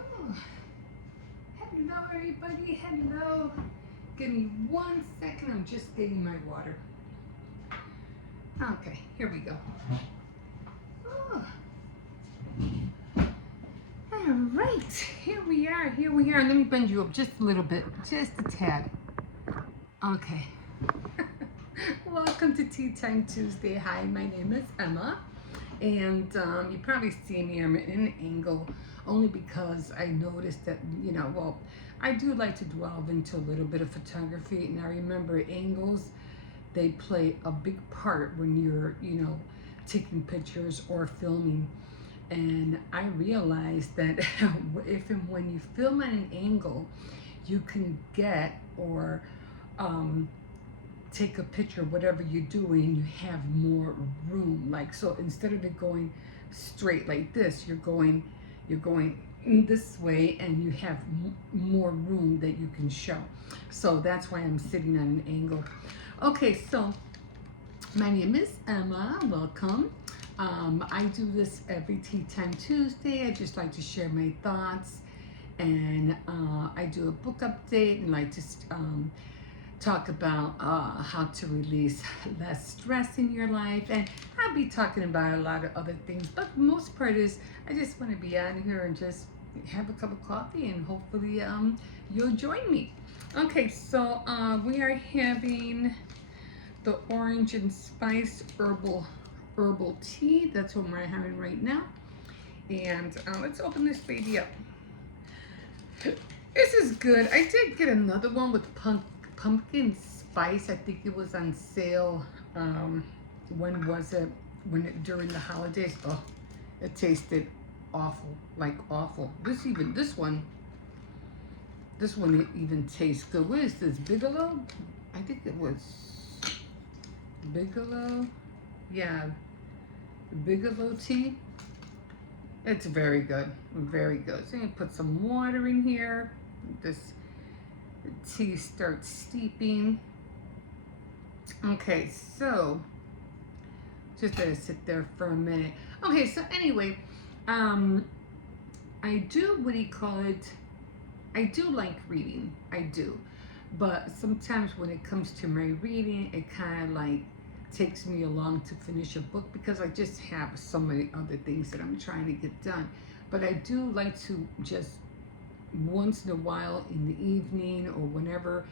Oh, hello everybody, hello. Give me 1 second, I'm just getting my water. Okay, here we go. Oh. All right, here we are, here we are. Let me bend you up just a little bit, just a tad. Okay. Welcome to Tea Time Tuesday. Hi, my name is Emma. And you probably see me, I'm in an angle only because I noticed that, I do like to delve into a little bit of photography. And I remember angles, they play a big part when you're, taking pictures or filming. And I realized that if and when you film at an angle, you can get or take a picture of whatever you're doing, you have more room. Like, so instead of it going straight like this, you're going this way, and you have more room that you can show. So that's why I'm sitting at an angle. Okay, so my name is Emma. Welcome. I do this every Tea Time Tuesday. I just like to share my thoughts, and I do a book update and like to talk about how to release less stress in your life, and I'll be talking about a lot of other things, but the most part is I just want to be on here and just have a cup of coffee, and hopefully you'll join me. Okay, so we are having the orange and spice herbal tea. That's what we're having right now, and let's open this baby up. This is good. I did get another one with pumpkin spice. I think it was on sale. When was it? During the holidays. Oh, it tasted awful, like awful. This one it even tastes good. What is this? Bigelow? I think it was Bigelow. Yeah, Bigelow tea. It's very good, very good. So you put some water in here. This tea starts steeping. Okay, so just let it sit there for a minute. Okay, so anyway, I do, what do you call it? I do like reading, I do. But sometimes when it comes to my reading, it kind of like takes me along to finish a book because I just have so many other things that I'm trying to get done. But I do like to just once in a while in the evening or whenever,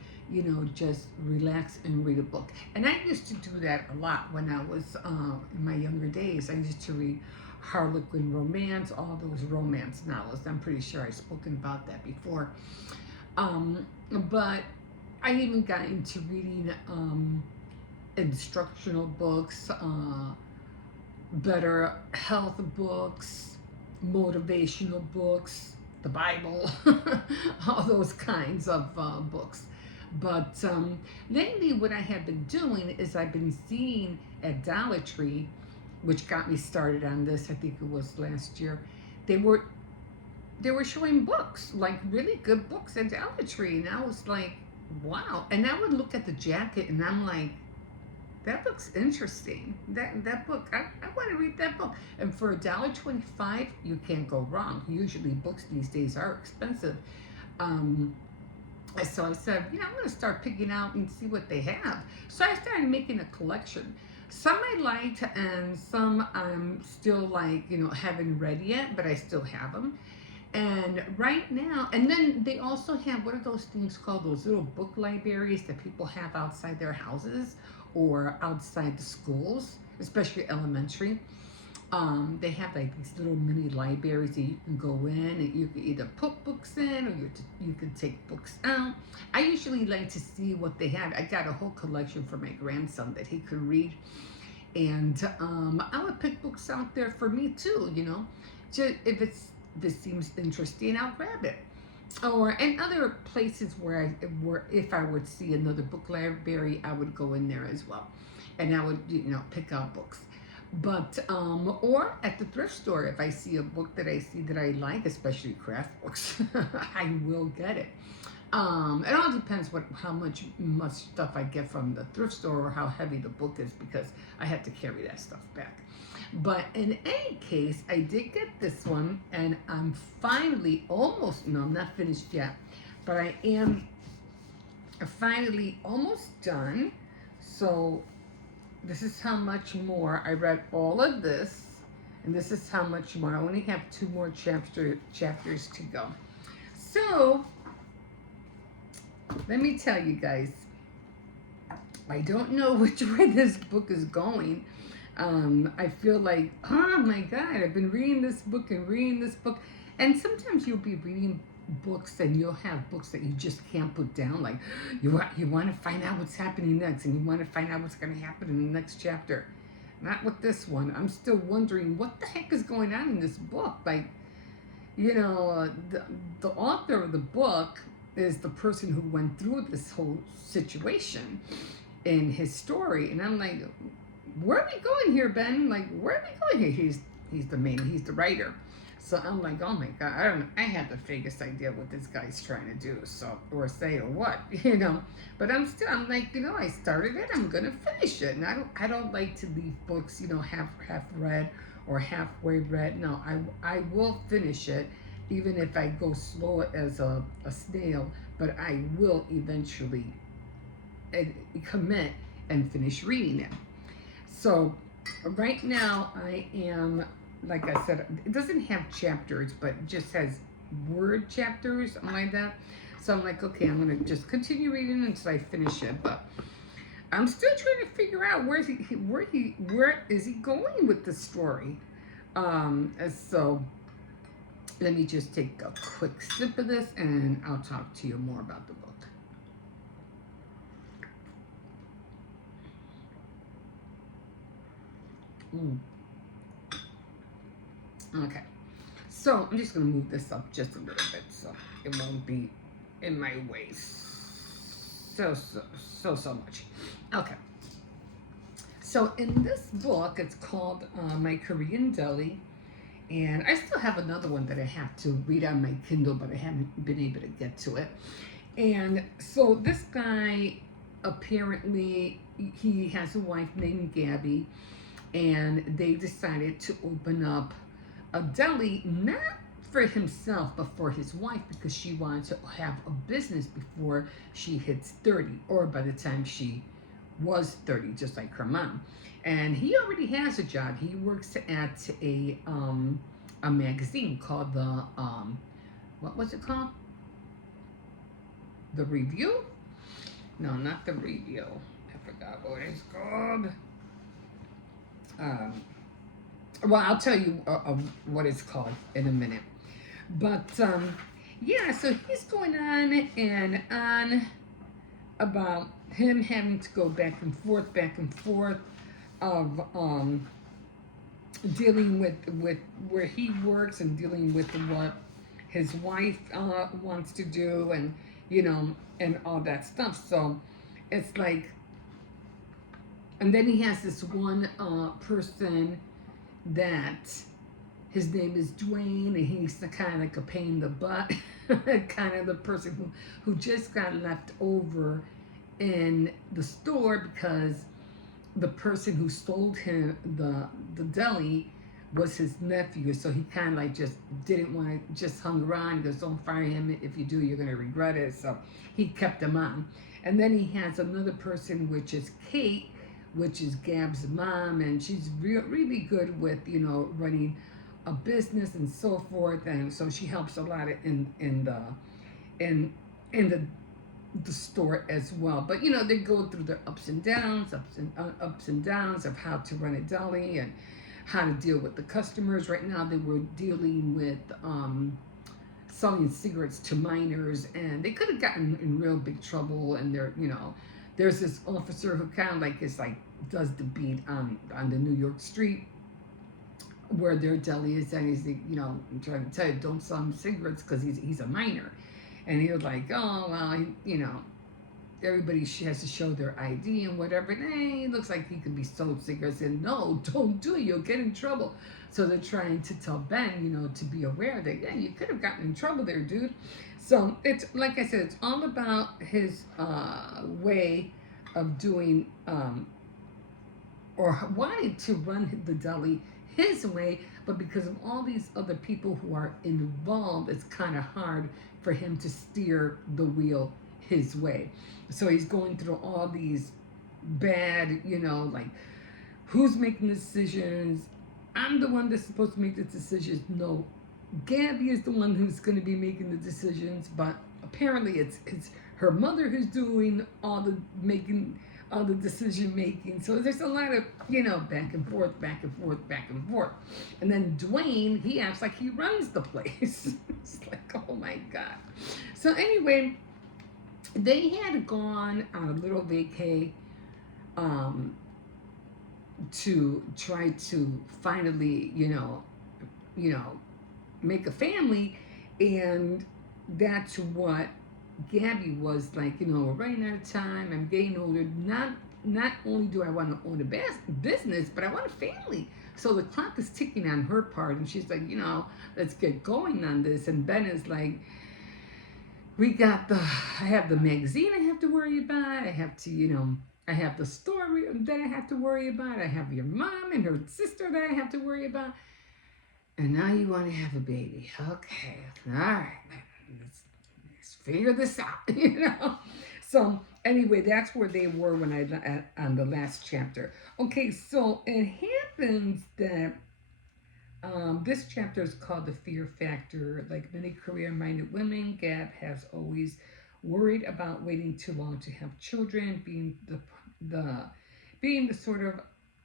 just relax and read a book. And I used to do that a lot when I was in my younger days. I used to read Harlequin romance, all those romance novels. I'm pretty sure I've spoken about that before. But I even got into reading instructional books, better health books, motivational books, the Bible, all those kinds of books. But lately, what I have been doing is I've been seeing at Dollar Tree, which got me started on this. I think it was last year. They were showing books, like really good books at Dollar Tree, and I was like, wow. And I would look at the jacket, and I'm like, that looks interesting. That book, I want to read that book. And for $1.25, you can't go wrong. Usually books these days are expensive. So I said, I'm going to start picking out and see what they have. So I started making a collection. Some I liked, and some I'm still like, haven't read yet, but I still have them. And right now, and then they also have, what are those things called? Those little book libraries that people have outside their houses or outside the schools, especially elementary. They have like these little mini libraries that you can go in, and you can either put books in or you can take books out. I usually like to see what they have. I got a whole collection for my grandson that he could read. And I would pick books out there for me too, Just if this seems interesting, I'll grab it. Or in other places where if I would see another book library, I would go in there as well, and I would pick out books. But or at the thrift store, if I see a book that I see that I like, especially craft books, I will get it. It all depends how much stuff I get from the thrift store or how heavy the book is, because I have to carry that stuff back. But in any case, I did get this one, and I'm finally almost, no, I'm not finished yet, but I am finally almost done. So this is how much more. I read all of this, and this is how much more. I only have two more chapters to go. So let me tell you guys, I don't know which way this book is going. I feel like, oh my God, I've been reading this book and reading this book. And sometimes you'll be reading books and you'll have books that you just can't put down. Like you want to find out what's happening next, and you want to find out what's going to happen in the next chapter. Not with this one. I'm still wondering what the heck is going on in this book. Like, the author of the book is the person who went through this whole situation in his story. And I'm like, where are we going here, Ben? Like, where are we going here? He's the writer. So I'm like, oh my God, I have the vaguest idea what this guy's trying to do, so, or say, or what, But I'm like, I started it, I'm gonna finish it, and I don't like to leave books, half read or halfway read. No, I will finish it, even if I go slow as a snail, but I will eventually commit and finish reading it. So right now I am, like I said, it doesn't have chapters, but it just has word chapters, something like that. So I'm like, okay, I'm gonna just continue reading until I finish it. But I'm still trying to figure out where is he going with the story. So let me just take a quick sip of this, and I'll talk to you more about the book. Okay, so I'm just gonna move this up just a little bit so it won't be in my way so much. Okay, so in this book, it's called My Korean Deli, and I still have another one that I have to read on my Kindle, but I haven't been able to get to it. And so this guy, apparently he has a wife named Gabby, and they decided to open up a deli, not for himself, but for his wife, because she wanted to have a business before she hits 30, or by the time she was 30, just like her mom. And he already has a job. He works at a magazine called the, what was it called? The Review? No, not The Review. I forgot what it's called. Well, I'll tell you what it's called in a minute. But yeah, so he's going on and on about him having to go back and forth of dealing with where he works and dealing with what his wife wants to do, and and all that stuff. So it's like, and then he has this one person that his name is Dwayne, and he's kind of like a pain in the butt, kind of the person who just got left over in the store because the person who sold him the deli was his nephew. So he kind of like just didn't want to, just hung around. He goes, don't fire him. If you do, you're going to regret it. So he kept him on. And then he has another person, which is Kate, which is Gab's mom, and she's really good with running a business and so forth, and so she helps a lot in the store as well. But they go through their ups and downs of how to run a deli and how to deal with the customers. Right now they were dealing with selling cigarettes to minors, and they could have gotten in real big trouble. And there's this officer who kind of like does the beat on the New York street where their deli is, and he's I'm trying to tell you, don't sell him cigarettes because he's a minor. And he was like, oh well, everybody has to show their ID and whatever. And hey, it looks like he could be sold cigarettes. And no, don't do it, you'll get in trouble. So they're trying to tell Ben, to be aware that, yeah, you could have gotten in trouble there, dude. So it's, like I said, it's all about his way of doing, or wanting to run the deli his way, but because of all these other people who are involved, it's kind of hard for him to steer the wheel his way. So he's going through all these bad, like who's making the decisions? I'm the one that's supposed to make the decisions. No, Gabby is the one who's going to be making the decisions, but apparently it's her mother who's doing all the making, all the decision making. So there's a lot of back and forth, back and forth, back and forth. And then Dwayne, he acts like he runs the place. It's like, oh my god. So anyway, they had gone on a little vacay um, to try to finally, you know, make a family, and that's what Gabby was like. We're running out of time. I'm getting older. Not only do I want to own a business, but I want a family. So the clock is ticking on her part, and she's like, let's get going on this. And Ben is like, I have the magazine I have to worry about. I have to, I have the story that I have to worry about. I have your mom and her sister that I have to worry about. And now you want to have a baby. Okay. All right. Let's figure this out. So anyway, that's where they were when on the last chapter. Okay, so it happens that this chapter is called The Fear Factor. Like many career-minded women, Gab has always worried about waiting too long to have children, the being the sort of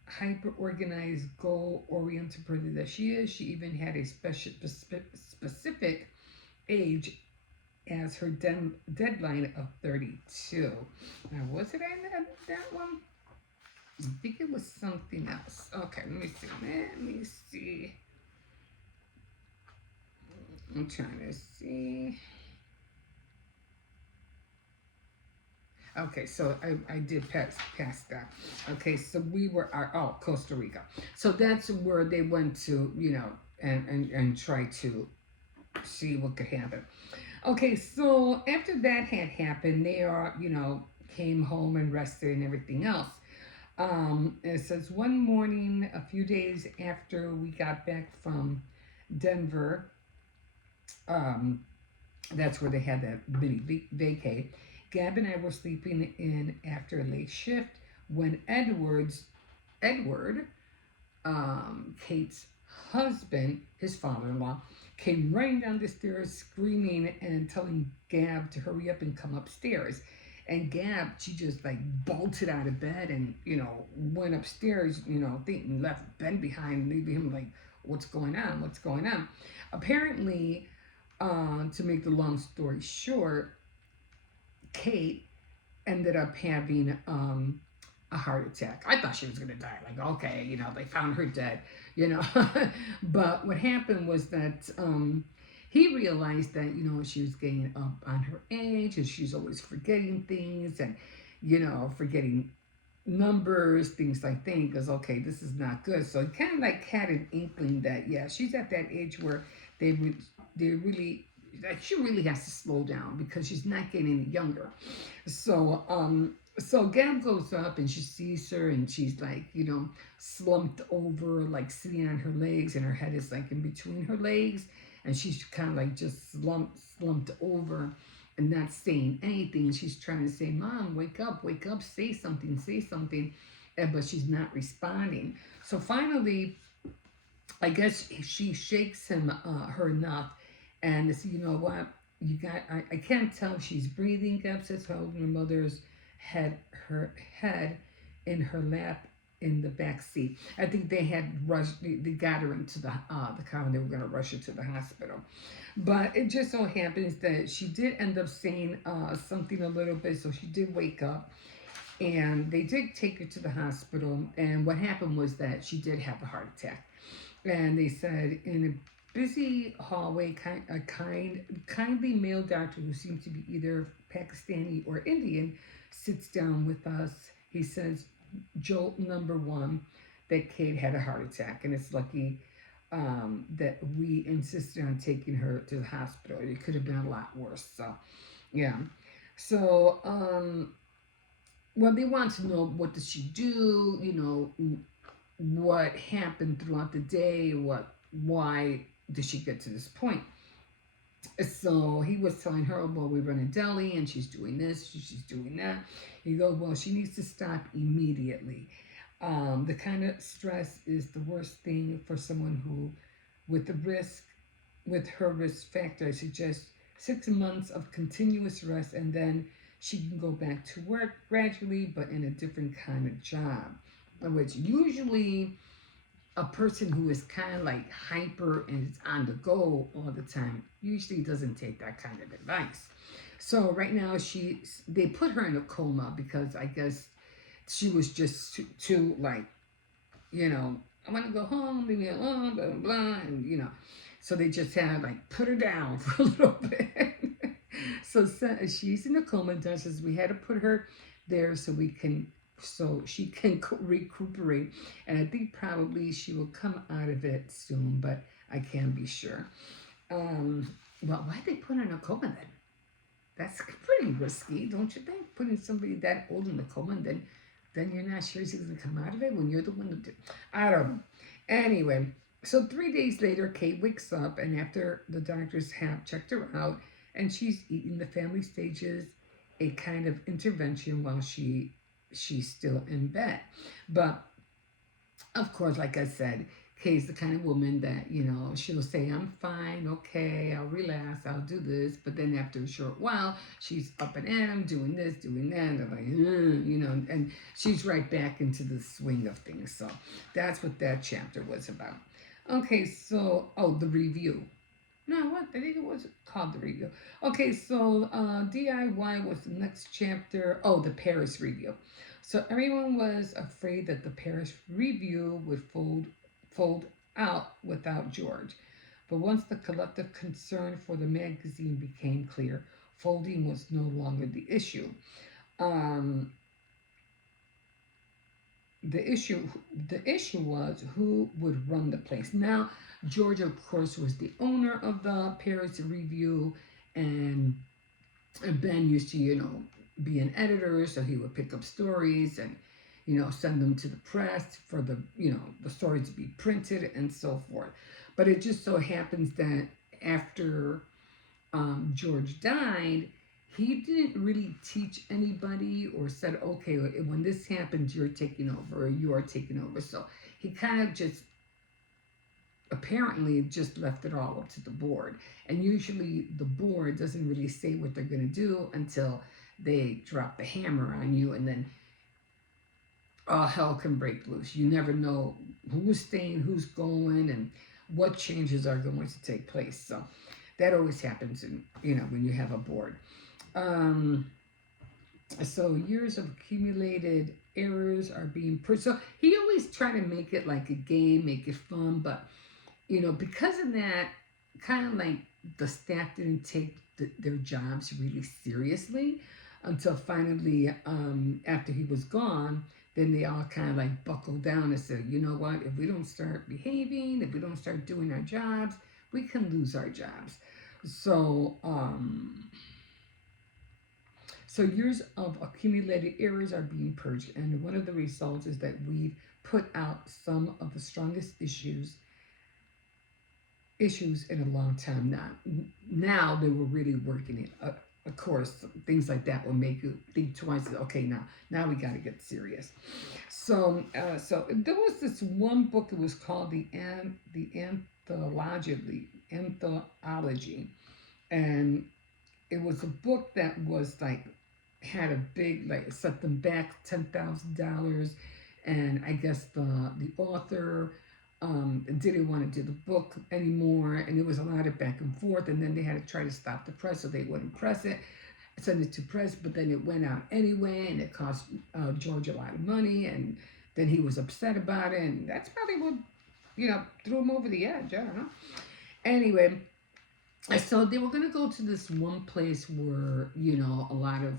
hyper-organized, goal-oriented person that she is. She even had a specific age as her deadline of 32. Now, was it that one? I think it was something else. Okay, let me see. I'm trying to see. Okay, so I did pass that. Okay, so we were Costa Rica. So that's where they went to, and try to see what could happen. Okay, so after that had happened, they are, came home and rested and everything else. It says one morning, a few days after we got back from Denver, um, that's where they had that mini vacay. Gab and I were sleeping in after a late shift when Edward, Kate's husband, his father-in-law, came running down the stairs screaming and telling Gab to hurry up and come upstairs. And Gab, she just like bolted out of bed and, went upstairs, thinking left Ben behind, leaving him like, what's going on? What's going on? Apparently, to make the long story short, Kate ended up having a heart attack. I thought she was going to die. Like, okay, they found her dead, But what happened was that he realized that, she was getting up on her age and she's always forgetting things and, forgetting numbers, things like that. He goes, okay, this is not good. So he kind of like had an inkling that, yeah, she's at that age where they really, like, she really has to slow down because she's not getting any younger. So Gab goes up and she sees her and she's like, slumped over, like sitting on her legs, and her head is like in between her legs, and she's kind of like just slumped over and not saying anything. She's trying to say, Mom, wake up, say something, but she's not responding. So finally, I guess she shakes her enough, and says, you know what, I can't tell if she's breathing. Gab says, holding her mother's her head in her lap in the back seat. I think they had rushed. They got her into the car, and they were going to rush her to the hospital. But it just so happens that she did end up saying something a little bit, so she did wake up, and they did take her to the hospital. And what happened was that she did have a heart attack, and they said in a busy hallway, a kindly male doctor who seemed to be either Pakistani or Indian sits down with us. He says, jolt number one, that Kate had a heart attack, and it's lucky that we insisted on taking her to the hospital. It could have been a lot worse. So, yeah. So, well, they want to know, what does she do? what happened throughout the day, why did she get to this point. So he was telling her, well, we run a deli and she's doing this, she's doing that. He goes, well, she needs to stop immediately. The kind of stress is the worst thing for someone who, with the risk, with her risk factor, I suggest 6 months of continuous rest, and then she can go back to work gradually, but in a different kind of job. Which usually a person who is kind of like hyper and is on the go all the time usually doesn't take that kind of advice. So right now they put her in a coma because I guess she was just too like, you know, I want to go home, leave me alone, blah blah blah, and so they just had to like put her down for a little bit. So she's in a coma. Does says we had to put her there so she can recuperate, and I think probably she will come out of it soon, but I can't be sure. Um, well, why they put her in a coma then? That's pretty risky, don't you think? Putting somebody that old in a coma, and then you're not sure she's gonna come out of it when you're the one who did. I don't know. Anyway, so 3 days later, Kate wakes up, and after the doctors have checked her out, and she's eating the family stages a kind of intervention while she's still in bed. But of course, like I said, Kay's the kind of woman that, she'll say, I'm fine, okay, I'll relax, I'll do this. But then after a short while, she's up and at 'em, doing this, doing that. And I'm like, and she's right back into the swing of things. So that's what that chapter was about. Okay, so, the review. No, what? I think it was called the review. Okay, so DIY was the next chapter. Oh, the Paris review. So everyone was afraid that the Paris review would fold out without George. But once the collective concern for the magazine became clear, folding was no longer the issue. Um, the issue the issue was who would run the place. Now, George, of course, was the owner of the Paris Review, and Ben used to, be an editor, so he would pick up stories and, send them to the press for the stories to be printed and so forth. But it just so happens that after George died, he didn't really teach anybody or said, okay, when this happens, you're taking over or you're taking over. So he kind of just apparently just left it all up to the board. And usually the board doesn't really say what they're going to do until they drop the hammer on you, and then all hell can break loose. You never know who's staying, who's going, and what changes are going to take place. So that always happens when you have a board. So years of accumulated errors are being put. So he always tried to make it like a game, make it fun, but because of that, kind of like the staff didn't take their jobs really seriously until finally, after he was gone, then they all kind of like buckled down and said, you know what, if we don't start behaving, if we don't start doing our jobs, we can lose our jobs. So years of accumulated errors are being purged, and one of the results is that we've put out some of the strongest issues in a long time now they were really working it. Of course, things like that will make you think twice. Okay, now we got to get serious. So there was this one book. It was called the Anthology, and it was a book that was like had a big like set them back $10,000, and I guess the author didn't want to do the book anymore, and it was a lot of back and forth, and then they had to try to stop the press so they wouldn't press it, send it to press, but then it went out anyway, and it cost George a lot of money, and then he was upset about it, and that's probably what threw him over the edge. I don't know. Anyway, so they were going to go to this one place where a lot of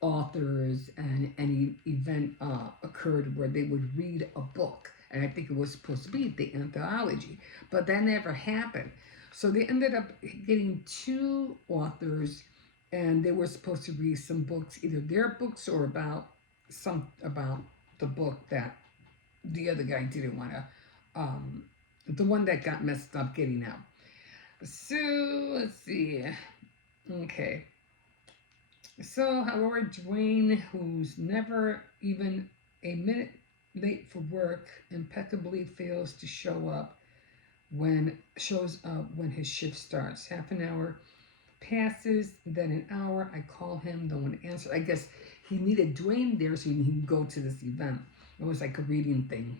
authors and any event occurred where they would read a book, and I think it was supposed to be the anthology, but that never happened. So they ended up getting two authors, and they were supposed to read some books, either their books or about the book that the other guy didn't want to, the one that got messed up getting out. So let's see. Okay. So, however, Dwayne, who's never even a minute late for work, impeccably fails to shows up when his shift starts. Half an hour passes, then an hour. I call him, no one answers. I guess he needed Dwayne there so he can go to this event. It was like a reading thing.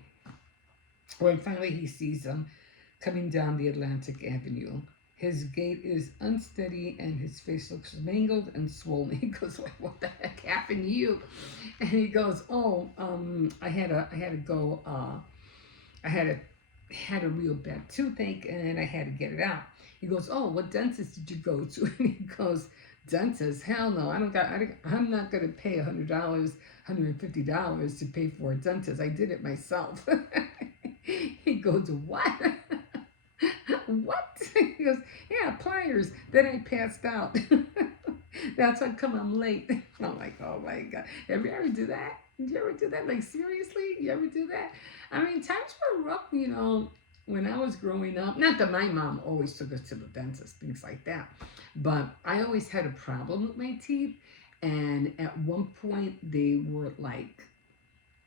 When finally he sees him coming down the Atlantic Avenue. His gait is unsteady and his face looks mangled and swollen. He goes, like, what the heck happened to you? And he goes, oh, I had to go, I had a real bad toothache and I had to get it out. He goes, oh, what dentist did you go to? And he goes, dentist? Hell no, I'm not gonna pay $100, $150 to pay for a dentist. I did it myself. He goes, what? What? He goes, yeah, pliers. Then I passed out. That's how come I'm late. I'm like, oh my God. Have you ever do that? Did you ever do that? Like, seriously? You ever do that? I mean, times were rough, when I was growing up. Not that my mom always took us to the dentist, things like that. But I always had a problem with my teeth. And at one point, they were like,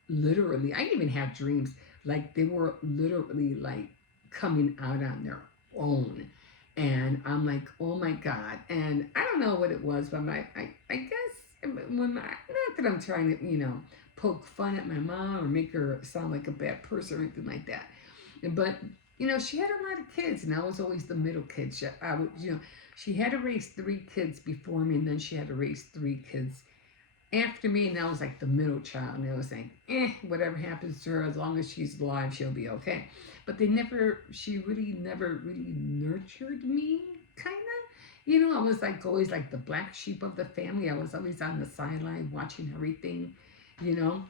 literally, I even have dreams, like they were literally like coming out on their own. And I'm like, oh my God. And I don't know what it was, but I guess not that I'm trying to, poke fun at my mom or make her sound like a bad person or anything like that. But, she had a lot of kids and I was always the middle kid. She had to raise 3 kids before me and then she had to raise 3 kids after me, and I was like the middle child, and they was like, whatever happens to her, as long as she's alive, she'll be okay. But she really never really nurtured me, kind of. I was like always like the black sheep of the family. I was always on the sideline watching everything, you know.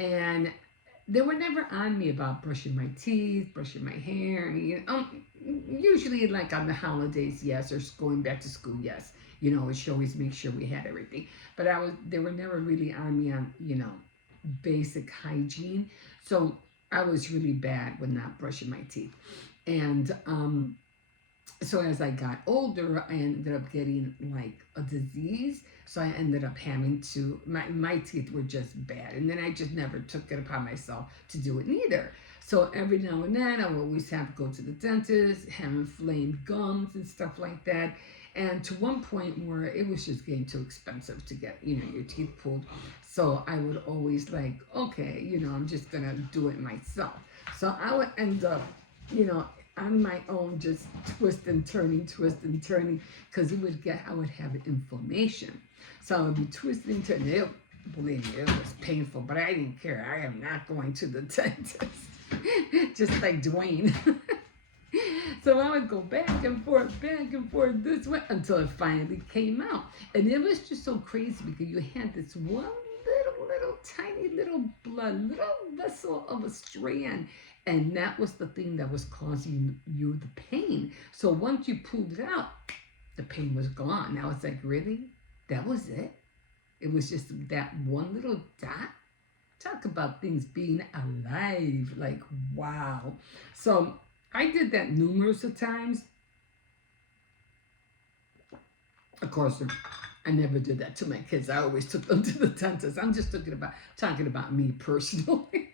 And they were never on me about brushing my teeth, brushing my hair. Usually like on the holidays, yes, or going back to school, yes. She always make sure we had everything. But they were never really on me on, basic hygiene. So I was really bad with not brushing my teeth. And so as I got older, I ended up getting like a disease. So I ended up having to, my teeth were just bad. And then I just never took it upon myself to do it neither. So every now and then I would always have to go to the dentist, have inflamed gums and stuff like that. And to one point where it was just getting too expensive to get, your teeth pulled. So I would always like, okay, I'm just gonna do it myself. So I would end up, on my own, just twist and turning, because I would have inflammation. So I would be twisting and turning. Believe me, it was painful, but I didn't care. I am not going to the dentist. Just like Dwayne. So I would go back and forth this way until it finally came out. And it was just so crazy because you had this one little tiny little blood, little vessel of a strand. And that was the thing that was causing you the pain. So once you pulled it out, the pain was gone. Now it's like, really? That was it? It was just that one little dot? Talk about things being alive. Like, wow. So I did that numerous of times. Of course, I never did that to my kids. I always took them to the dentist. I'm just talking about me personally.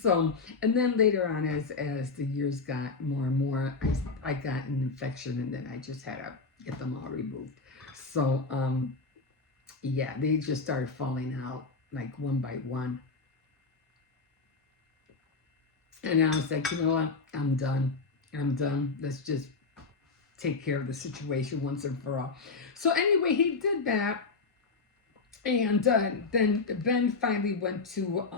So, and then later on, as the years got more and more, I got an infection, and then I just had to get them all removed. So, yeah, they just started falling out like one by one. And I was like, you know what? I'm done. Let's just take care of the situation once and for all. So anyway, he did that, and then Ben finally went to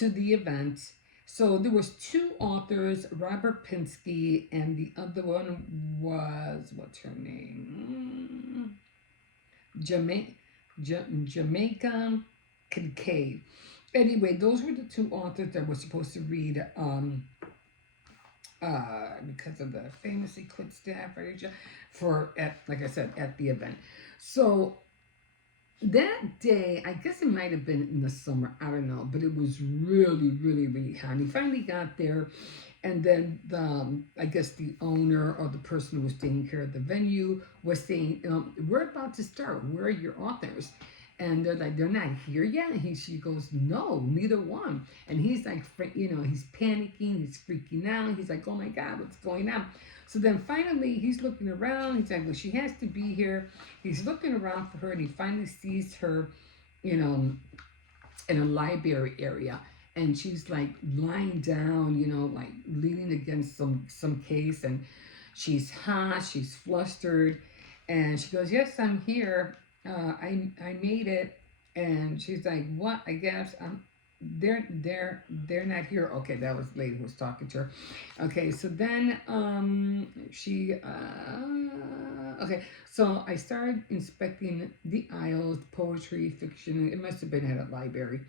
the event. So there was 2 authors, Robert Pinsky, and the other one was, what's her name? Jamaica Kincaid. Anyway, those were the 2 authors that were supposed to read because of the famously quit Stafford like I said, at the event. So That day, I guess it might have been in the summer, I don't know, but it was really, really, really hot. And he finally got there, and then I guess the owner or the person who was taking care of the venue was saying, "We're about to start. Where are your authors?" And they're like, "They're not here yet." And she goes, "No, neither one." And he's like, he's panicking, he's freaking out. He's like, "Oh my God, what's going on?" So then finally, he's looking around. He's like, "Well, she has to be here." He's looking around for her, and he finally sees her, you know, in a library area, and she's like lying down, like leaning against some case, and she's hot, she's flustered, and she goes, "Yes, I'm here. I made it." And she's like, "What? I guess they're not here." Okay, that was the lady who was talking to her. Okay, so then she okay, so I started inspecting the aisles, poetry, fiction. It must have been at a library.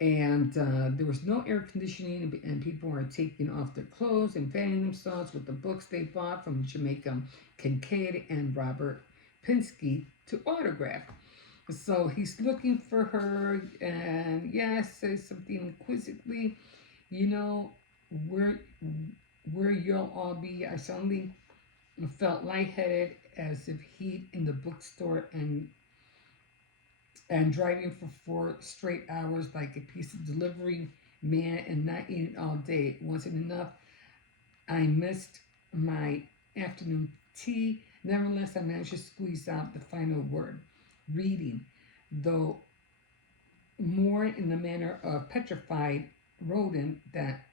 And there was no air conditioning, and people were taking off their clothes and fanning themselves with the books they bought from Jamaica Kincaid and Robert Pinsky to autograph. So he's looking for her, and yes, says something quizzically, you know, where where you'll all be. I suddenly felt lightheaded, as if heat in the bookstore, and driving for 4 straight hours like a piece of delivery man and not eating all day wasn't enough. I missed my afternoon tea. Nevertheless, I managed to squeeze out the final word, reading, though more in the manner of petrified rodent that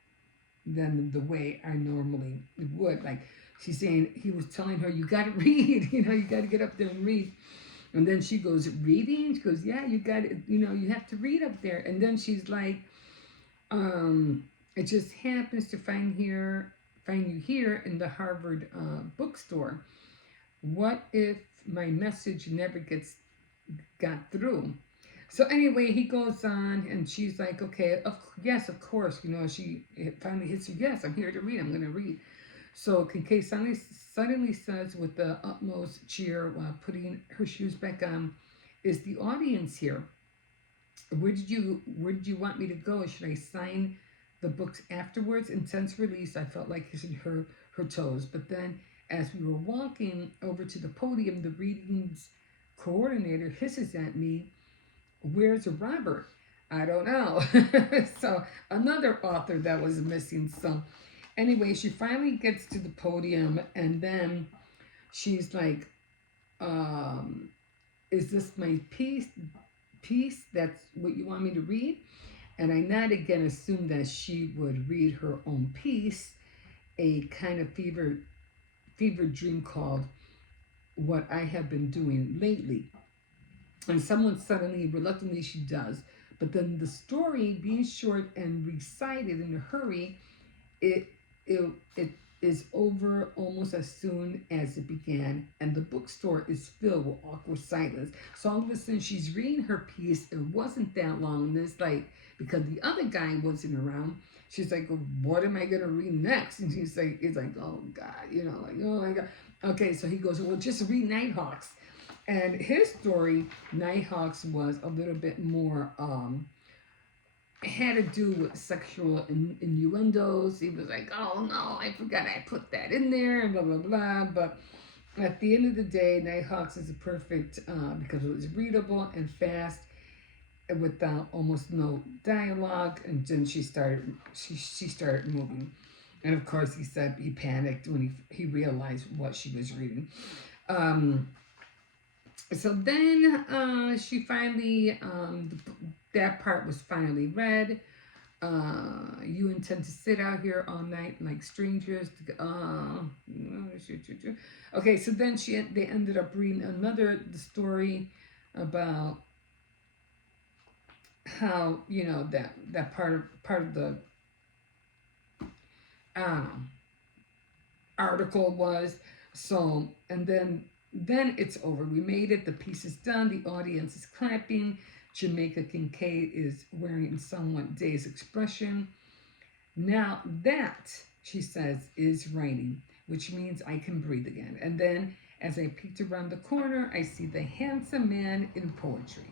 than the way I normally would. Like she's saying, he was telling her, "You got to read. You got to get up there and read." And then she goes, "Reading?" She goes, "Yeah, you got it. You have to read up there." And then she's like, um, "It just happens to find you here in the Harvard bookstore. What if my message never got through?" So anyway, he goes on, and she's like, "Okay, yes, of course." She finally hits her, "Yes, I'm here to read. I'm going to read." So Kincaid suddenly says with the utmost cheer while putting her shoes back on, "Is the audience here? Where did you want me to go? Should I sign the books afterwards?" In tense release, I felt like kissing her toes. But then, as we were walking over to the podium, the readings coordinator hisses at me, "Where's Robert?" I don't know. So another author that was missing. So anyway, she finally gets to the podium, and then she's like, "Is this my piece? That's what you want me to read?" And I not again assumed that she would read her own piece, a kind of fever dream called "What I Have Been Doing Lately." And someone suddenly, reluctantly, she does. But then the story, being short and recited in a hurry, it it is over almost as soon as it began, and the bookstore is filled with awkward silence. So all of a sudden, she's reading her piece. It wasn't that long, and it's like, because the other guy wasn't around. She's like, "Well, what am I gonna read next?" And she's like, "It's like, oh God, like, oh my God." Okay, so he goes, "Well, just read Nighthawks." And his story, Nighthawks, was a little bit more had to do with sexual innuendos. He was like, "Oh no, I forgot I put that in there," and blah blah blah. But at the end of the day, Nighthawks is a perfect because it was readable and fast, and without almost no dialogue. And then she started moving, and of course he said he panicked when he realized what she was reading. Um, so then she finally that part was finally read. You intend to sit out here all night like strangers. Okay, so then they ended up reading the story about how that part of the um, article was. So, and then it's over. We made it. The piece is done. The audience is clapping. Jamaica Kincaid is wearing somewhat dazed expression. Now that, she says, is writing. which means I can breathe again. And then as I peeked around the corner, I see the handsome man in poetry,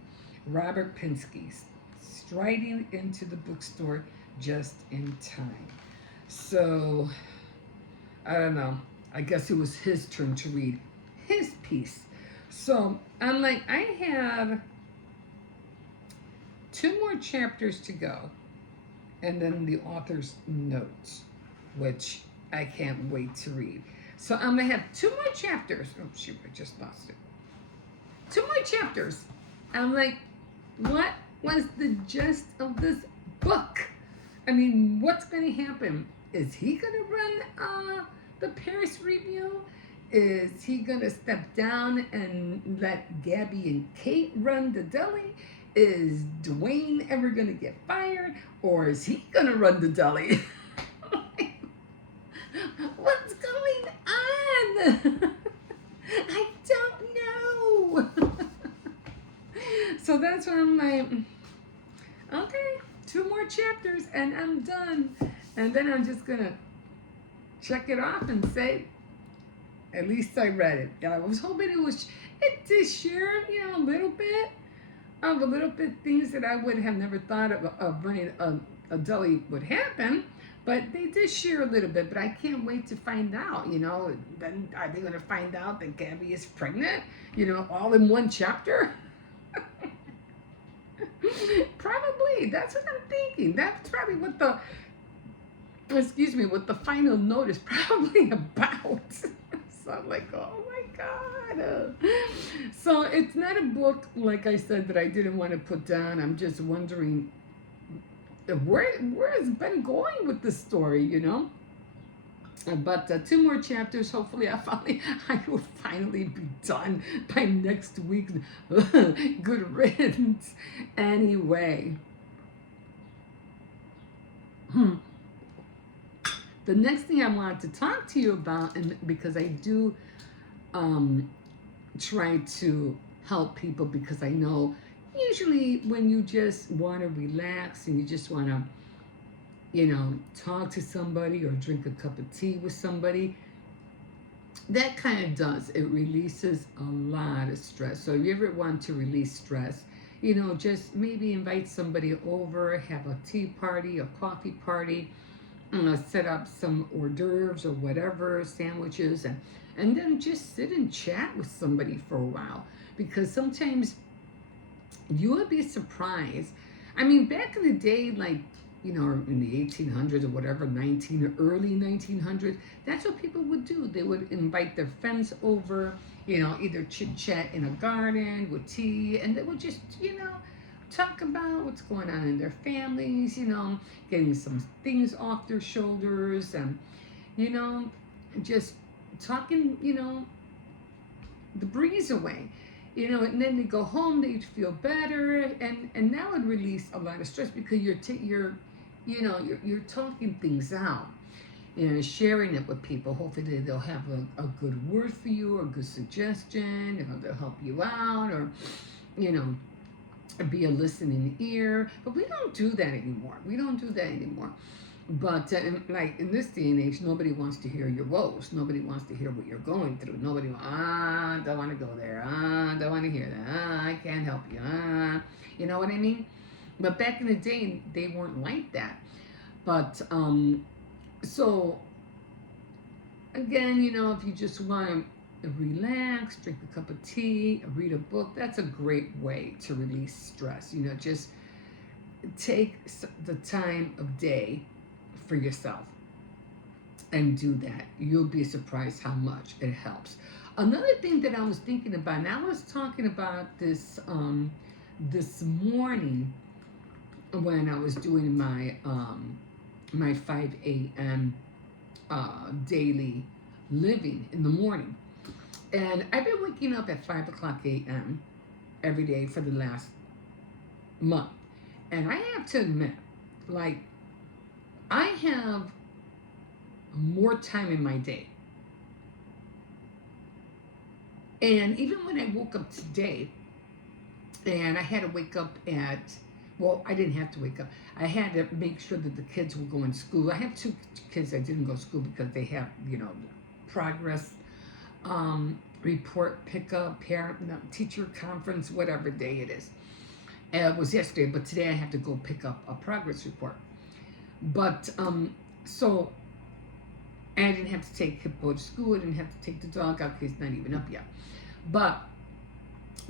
Robert Pinsky, striding into the bookstore just in time. So, I don't know. I guess it was his turn to read his piece. So, I'm like, I have two more chapters to go, and then the author's notes, which I can't wait to read. So I'm gonna have two more chapters. Oh shoot, I just lost it. Two more chapters. I'm like, what was the gist of this book? I mean, what's gonna happen? Is he gonna run the Paris Review? Is he gonna step down and let Gabby and Kate run the deli? Is Dwayne ever gonna get fired? Or is he gonna run the deli? What's going on? I don't know. So that's why I'm like, okay, two more chapters and I'm done. And then I'm just gonna check it off and say, at least I read it. I was hoping it did share, a little bit things that I would have never thought of running a deli would happen. But they did share a little bit, but I can't wait to find out, Then are they going to find out that Gabby is pregnant, all in one chapter? Probably. That's what I'm thinking. That's probably what what the final note is probably about. So I'm like, oh my God. So it's not a book, like I said, that I didn't want to put down. I'm just wondering where has been going with this story, But two more chapters. Hopefully, I will finally be done by next week. Good riddance. Anyway, the next thing I wanted to talk to you about, and because I do try to help people, because I know usually when you just want to relax and you just want to, talk to somebody or drink a cup of tea with somebody, that kind of does. It releases a lot of stress. So if you ever want to release stress, just maybe invite somebody over, have a tea party, a coffee party, set up some hors d'oeuvres or whatever, sandwiches, and then just sit and chat with somebody for a while. Because sometimes you would be surprised. I mean, back in the day, like, in the 1800s or whatever, early 1900s, that's what people would do. They would invite their friends over, either chit-chat in a garden with tea, and they would just, talk about what's going on in their families, getting some things off their shoulders, and, just talking, the breeze away. And then they go home, they feel better, and that would release a lot of stress because you're talking things out, sharing it with people. Hopefully they'll have a good word for you or a good suggestion, they'll help you out, or, be a listening ear. But we don't do that anymore. But like in this day and age, nobody wants to hear your woes. Nobody wants to hear what you're going through. Nobody, don't want to go there. Don't want to hear that. I can't help you. You know what I mean? But back in the day, they weren't like that. But so again, if you just want to relax, drink a cup of tea, read a book, that's a great way to release stress. Just take the time of day for yourself and do that. You'll be surprised how much it helps. Another thing that I was thinking about, and I was talking about this this morning when I was doing my my 5 a.m. Daily living in the morning, and I've been waking up at 5 o'clock a.m. every day for the last month, and I have to admit, like, I have more time in my day. And even when I woke up today, and I had to wake up at, well, I didn't have to wake up. I had to make sure that the kids were going to school. I have two kids that didn't go to school because they have, progress report, pickup, parent, no, teacher conference, whatever day it is. It was yesterday, but today I have to go pick up a progress report. But so I didn't have to take Hippo to school. I didn't have to take the dog out because he's not even up yet. But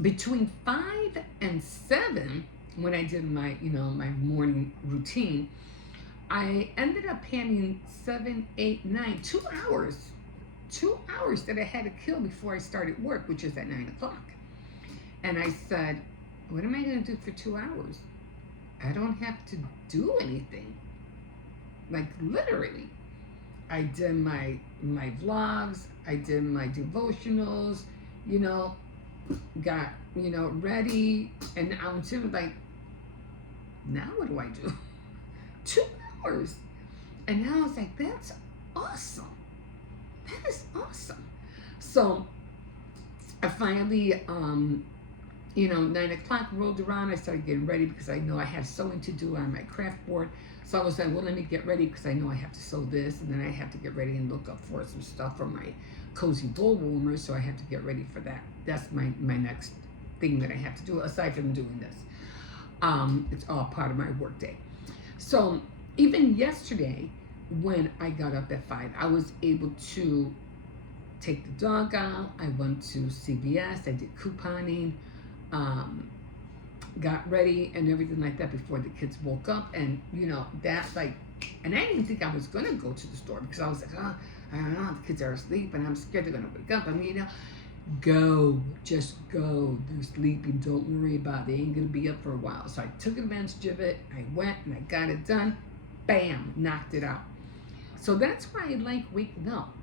between 5 and 7, when I did my, my morning routine, I ended up having 7, 8, 9, 2 hours. 2 hours that I had to kill before I started work, which is at 9 o'clock. And I said, what am I going to do for 2 hours? I don't have to do anything. Like literally. I did my vlogs, I did my devotionals, got, ready. And I was like, now what do I do? 2 hours. And I was like, that's awesome. That is awesome. So I finally, 9 o'clock rolled around. I started getting ready because I know I have sewing to do on my craft board. So I was like, well, let me get ready because I know I have to sew this. And then I have to get ready and look up for some stuff for my cozy bowl warmers. So I have to get ready for that. That's my next thing that I have to do aside from doing this. It's all part of my work day. So even yesterday, when I got up at 5, I was able to take the dog out. I went to CVS. I did couponing, got ready and everything like that before the kids woke up. And, that's like, and I didn't think I was going to go to the store because I was like, oh, I don't know, the kids are asleep and I'm scared they're going to wake up. I mean, go, just go. They're sleeping. Don't worry about it. They ain't going to be up for a while. So I took advantage of it. I went and I got it done. Bam, knocked it out. So that's why I like waking up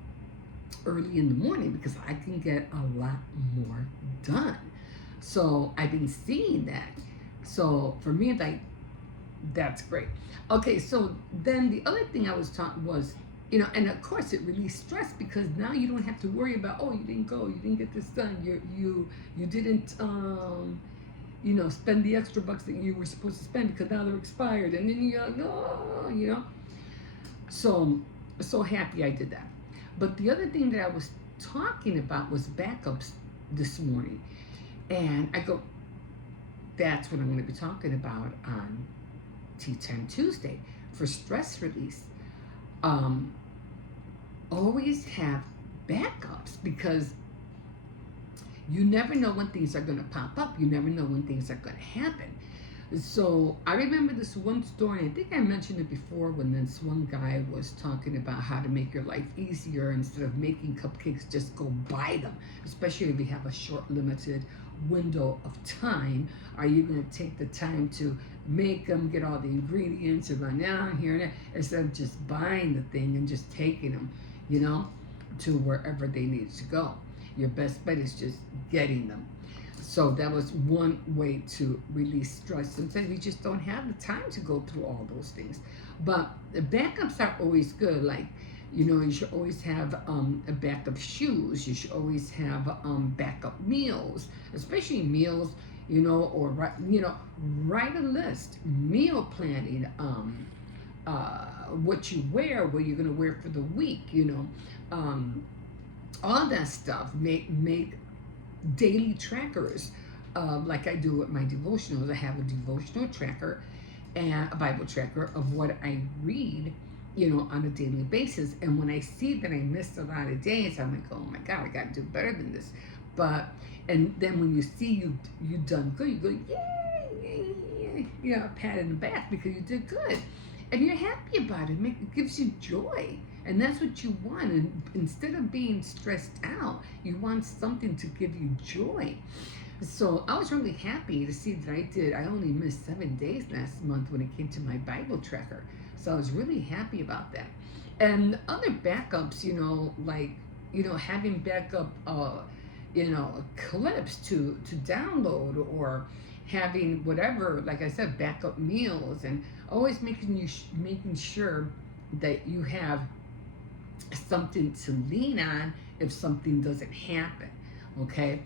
early in the morning because I can get a lot more done. So I've been seeing that. So for me, like, that's great. Okay, so then the other thing I was taught was, and of course it released stress because now you don't have to worry about, oh, you didn't go, you didn't get this done, you didn't spend the extra bucks that you were supposed to spend because now they're expired, and then you're like, oh, so happy I did that. But the other thing that I was talking about was backups this morning. And I go, that's what I'm going to be talking about on T10 Tuesday for stress release. Always have backups because you never know when things are going to pop up. You never know when things are going to happen. So I remember this one story, I think I mentioned it before, when this one guy was talking about how to make your life easier. Instead of making cupcakes, just go buy them, especially if you have a short, limited window of time. Are you going to take the time to make them, get all the ingredients, and run down here and there, instead of just buying the thing and just taking them, to wherever they need to go? Your best bet is just getting them. So that was one way to release stress. Sometimes we just don't have the time to go through all those things. But the backups are always good. Like, you should always have a backup shoes. You should always have backup meals, especially meals, or write a list, meal planning, what you wear, what you're going to wear for the week, all that stuff. Make daily trackers, like I do with my devotionals. I have a devotional tracker and a Bible tracker of what I read, on a daily basis. And when I see that I missed a lot of days, I'm like, oh my God, I got to do better than this. And then when you see you done good, you go, yay, a pat in the back because you did good. And you're happy about it. It gives you joy. And that's what you want. And instead of being stressed out, you want something to give you joy. So I was really happy to see that I only missed 7 days last month when it came to my Bible tracker. So I was really happy about that. And other backups, like, having backup, clips to download, or having whatever, like I said, backup meals, and always making sure that you have something to lean on if something doesn't happen. Okay,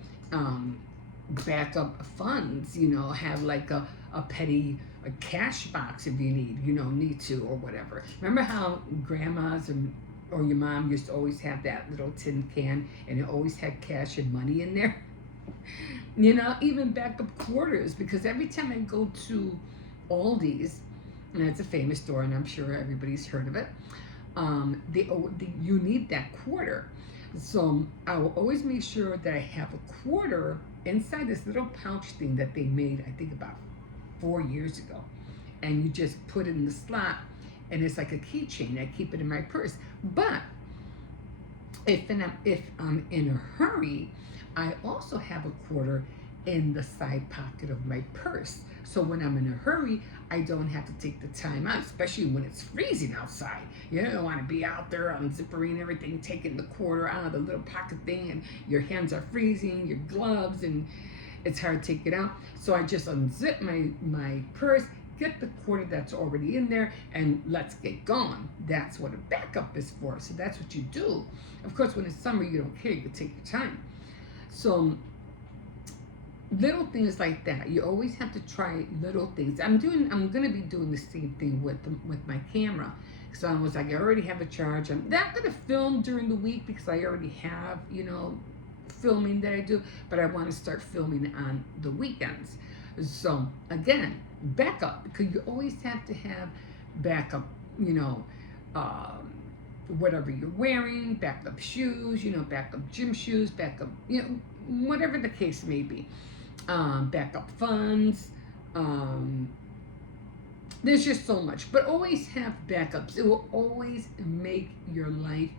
backup funds. Have like a petty cash box if you need to, or whatever. Remember how grandmas and or your mom used to always have that little tin can, and it always had cash and money in there. Even backup quarters, because every time I go to Aldi's, and it's a famous store, and I'm sure everybody's heard of it. You need that quarter, so I will always make sure that I have a quarter inside this little pouch thing that they made, I think about 4 years ago, and you just put it in the slot, and it's like a keychain. I keep it in my purse, but if I'm in a hurry, I also have a quarter in the side pocket of my purse. So when I'm in a hurry, I don't have to take the time out, especially when it's freezing outside. You don't want to be out there unzipping everything, taking the quarter out of the little pocket thing, and your hands are freezing, your gloves, and it's hard to take it out. So I just unzip my purse, get the quarter that's already in there, and let's get going. That's what a backup is for. So that's what you do. Of course, when it's summer, you don't care. You can take your time. So little things like that. You always have to try little things. I'm gonna be doing the same thing with my camera. So I was like, I already have a charge. I'm not gonna film during the week because I already have, filming that I do, but I want to start filming on the weekends. So again, backup, because you always have to have backup, whatever you're wearing, backup shoes, backup gym shoes, backup, whatever the case may be. Backup funds. There's just so much, but always have backups. It will always make your life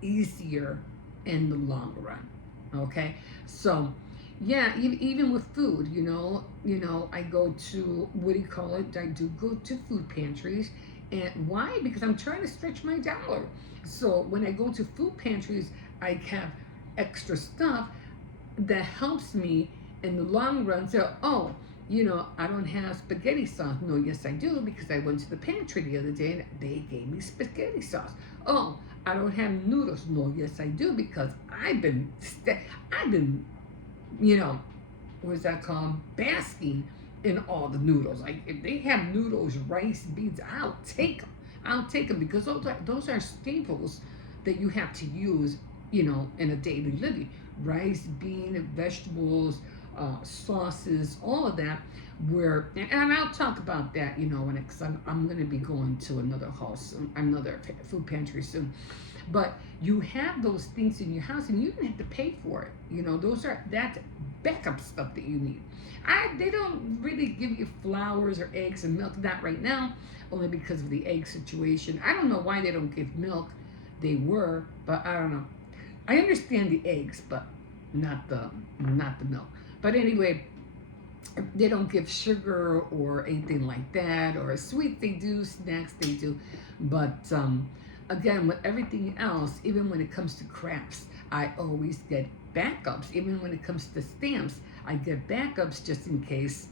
easier in the long run. Okay, so yeah, even with food, I go to, what do you call it? I do go to food pantries. And why? Because I'm trying to stretch my dollar. So when I go to food pantries, I have extra stuff that helps me in the long run. So, I don't have spaghetti sauce. No, yes, I do, because I went to the pantry the other day and they gave me spaghetti sauce. Oh, I don't have noodles. No, yes, I do, because I've been, what's that called? Basking in all the noodles. Like, if they have noodles, rice, beans, I'll take them. I'll take them, because those are staples that you have to use, in a daily living. Rice, bean, vegetables, sauces, all of that. And I'll talk about that, because I'm going to be going to another house, another food pantry soon. But you have those things in your house, and you don't have to pay for it. That's backup stuff that you need. They don't really give you flowers or eggs and milk, not right now, only because of the egg situation. I don't know why they don't give milk. They were, but I don't know. I understand the eggs, but not the milk. But anyway, they don't give sugar or anything like that, or sweets they do, snacks they do. But again, with everything else, even when it comes to crafts, I always get backups. Even when it comes to stamps, I get backups just in case,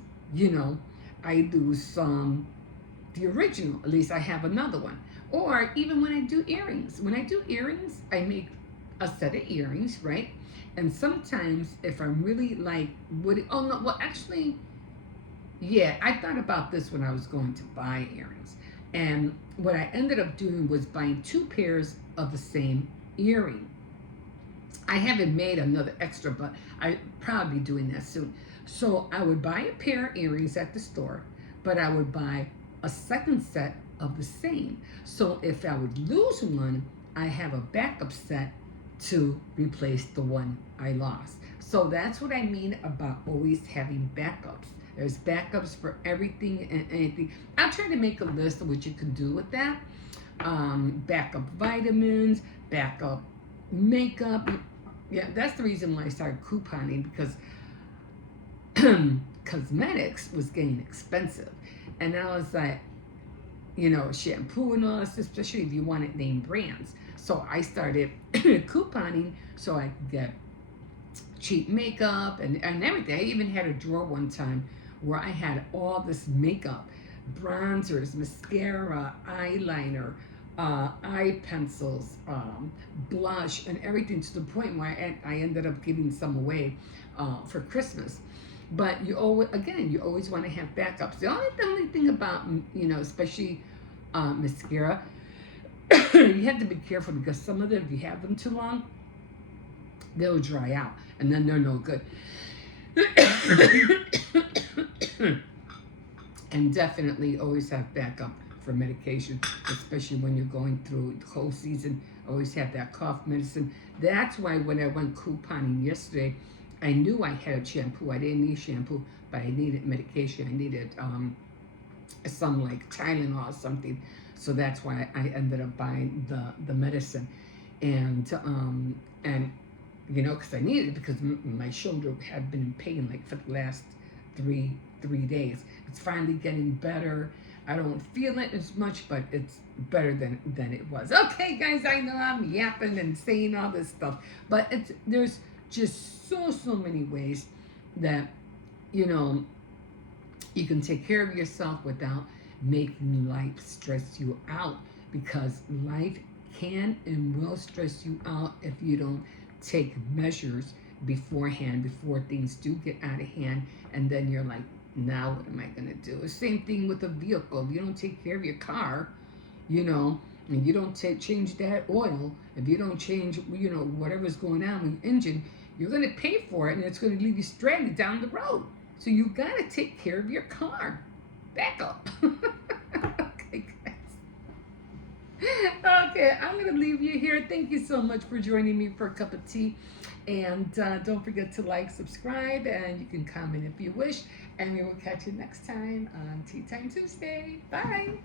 I lose the original. At least I have another one. Or even when I do earrings. When I do earrings, I make a set of earrings, right? And sometimes if I'm really like, yeah, I thought about this when I was going to buy earrings. And what I ended up doing was buying 2 pairs of the same earring. I haven't made another extra, but I'll probably be doing that soon. So I would buy a pair of earrings at the store, but I would buy a second set of the same. So if I would lose one, I have a backup set to replace the one I lost. So that's what I mean about always having backups. There's backups for everything and anything. I'll try to make a list of what you can do with that. Backup vitamins, backup makeup. Yeah, that's the reason why I started couponing, because cosmetics was getting expensive. And I was like, shampoo and all this, especially if you wanted name brands. So I started couponing so I could get cheap makeup and everything. I even had a drawer one time where I had all this makeup, bronzers, mascara, eyeliner, eye pencils, blush, and everything, to the point where I ended up giving some away for Christmas. But you always want to have backups. The only thing about, especially mascara, You have to be careful because some of them, if you have them too long, they'll dry out and then they're no good. And definitely always have backup for medication, especially when you're going through the whole season. Always have that cough medicine. That's why when I went couponing yesterday, I knew I had a shampoo. I didn't need shampoo, but I needed medication. I needed some like Tylenol or something. So that's why I ended up buying the medicine, and you know, because I needed it because my shoulder had been in pain like for the last three days. It's finally getting better. I don't feel it as much, but it's better than it was. Okay, guys, I know I'm yapping and saying all this stuff, but there's just so many ways that you know you can take care of yourself without making life stress you out, because life can and will stress you out if you don't take measures beforehand, before things do get out of hand, and then you're like, now what am I going to do? The same thing with a vehicle. If you don't take care of your car, you know, and you don't change that oil, if you don't change, you know, whatever's going on with your engine, you're going to pay for it, and it's going to leave you stranded down the road. So you got to take care of your car. Back up. Okay, guys. Okay, I'm going to leave you here. Thank you so much for joining me for a cup of tea. And don't forget to like, subscribe, and you can comment if you wish. And we will catch you next time on Tea Time Tuesday. Bye.